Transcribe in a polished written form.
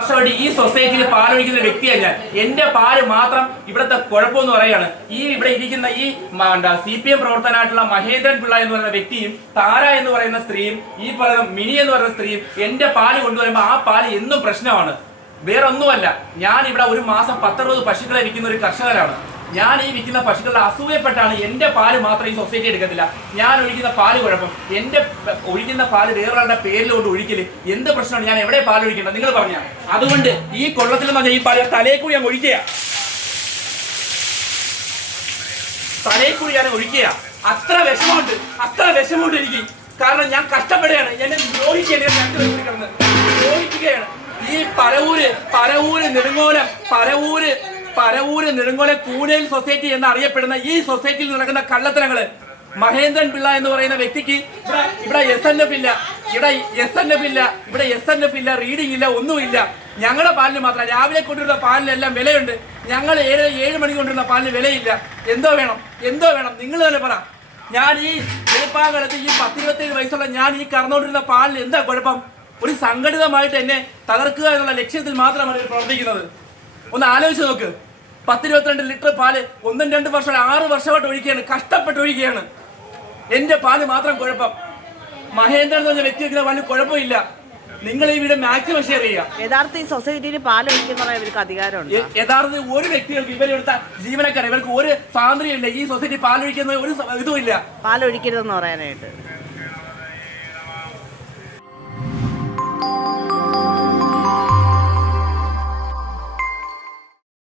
വർഷമായിട്ട് ഈ സൊസൈറ്റിയിൽ പാലൊഴിക്കുന്ന വ്യക്തിയാണ് ഞാൻ. എന്റെ പാല് മാത്രം ഇവിടുത്തെ കുഴപ്പമെന്ന് പറയാണ്. ഇവിടെ ഇരിക്കുന്ന ഈ CPM പ്രവർത്തനായിട്ടുള്ള മഹേന്ദ്രൻ പിള്ള എന്ന് പറയുന്ന വ്യക്തിയും താര എന്ന് പറയുന്ന സ്ത്രീയും ഈ പറയുന്ന മിനി എന്ന് പറയുന്ന സ്ത്രീയും എന്റെ പാല് കൊണ്ടുവരുമ്പോൾ ആ പാല് എന്നും പ്രശ്നമാണ്. വേറൊന്നുമല്ല, ഞാൻ ഇവിടെ ഒരു മാസം 10-60 പശുക്കളെ വിൽക്കുന്ന ഒരു കർഷകരാണ്. ഞാൻ ഈ വിൽക്കുന്ന പശുക്കളുടെ അസൂയപ്പെട്ടാണ് എന്റെ പാല് മാത്രം ഈ സൊസൈറ്റി എടുക്കത്തില്ല. ഞാൻ ഒഴിക്കുന്ന പാല് കുഴപ്പം, എന്റെ ഒഴിക്കുന്ന പാല് വേറൊരാളുടെ പേരിലോട്ട് ഒഴിക്കല് എന്ത് പ്രശ്നമാണ്? ഞാൻ എവിടെ പാൽ ഒഴിക്കേണ്ടത് നിങ്ങൾ പറഞ്ഞ? അതുകൊണ്ട് ഈ കൊള്ളത്തിൽ എന്ന് പറഞ്ഞാൽ ഈ പാല് തലയിൽ കൂടി ഞാൻ ഒഴിക്കുക, തലയിൽ കൂടി ഞാൻ ഒഴിക്കുക. അത്ര വിഷമമുണ്ട് എനിക്ക്. കാരണം ഞാൻ കഷ്ടപ്പെടുകയാണ്, എന്നെ ദ്രോഹിക്കുകയാണ്. ഈ പരവൂര് നെടുങ്കോലം കൂനേൽ സൊസൈറ്റി എന്നറിയപ്പെടുന്ന ഈ സൊസൈറ്റിയിൽ നടക്കുന്ന കള്ളത്തരങ്ങള്, മഹേന്ദ്രൻ പിള്ള എന്ന് പറയുന്ന വ്യക്തിക്ക് ഇവിടെ SNF ഇല്ല, റീഡിംഗ് ഇല്ല, ഒന്നുമില്ല. ഞങ്ങളുടെ പാലിന് മാത്രം രാവിലെ കൊണ്ടുവരുന്ന പാലിനെല്ലാം വിലയുണ്ട്. ഞങ്ങൾ 7 മണിക്ക് കൊണ്ടുവരുന്ന പാലിന് വിലയില്ല. എന്തോ വേണം നിങ്ങൾ തന്നെ പറ. ഞാൻ ഈ വെളുപ്പാകാലത്ത് ഈ 10-27 വയസ്സുള്ള ഞാൻ ഈ കറന്നുകൊണ്ടിരുന്ന പാലിന് എന്താ കുഴപ്പം? ഒരു സംഘടിതമായിട്ട് എന്നെ തകർക്കുക എന്നുള്ള ലക്ഷ്യത്തിൽ മാത്രമാണ് ഇവർ പ്രവർത്തിക്കുന്നത്. ഒന്ന് ആലോചിച്ച് നോക്ക്. 10-22 ലിറ്റർ പാല് 1-2 വർഷം 6 വർഷമായിട്ട് ഒഴിക്കുകയാണ്, കഷ്ടപ്പെട്ട് ഒഴിക്കുകയാണ്. എന്റെ പാല് മാത്രം കുഴപ്പം. മഹേന്ദ്രൻ എന്ന് പറഞ്ഞ വ്യക്തി വെക്കുന്ന പാലിന് കുഴപ്പമില്ല. നിങ്ങൾ ഈ വീട് മാക്സിമം ഷെയർ ചെയ്യുക. യഥാർത്ഥ ഈ സൊസൈറ്റിയിൽ പാൽ ഒഴിക്കുന്ന ഇവർക്ക് അധികാരമുണ്ട്. യഥാർത്ഥത്തിൽ ഒരു വ്യക്തികൾക്ക് ഇവരെടുത്ത ജീവനക്കാർ ഇവർക്ക് ഒരു സ്വാതന്ത്ര്യമില്ല. ഈ സൊസൈറ്റി പാലൊഴിക്കുന്ന ഒരു ഇതുമില്ല. പാലൊഴിക്കരുതെന്ന് പറയാനായിട്ട്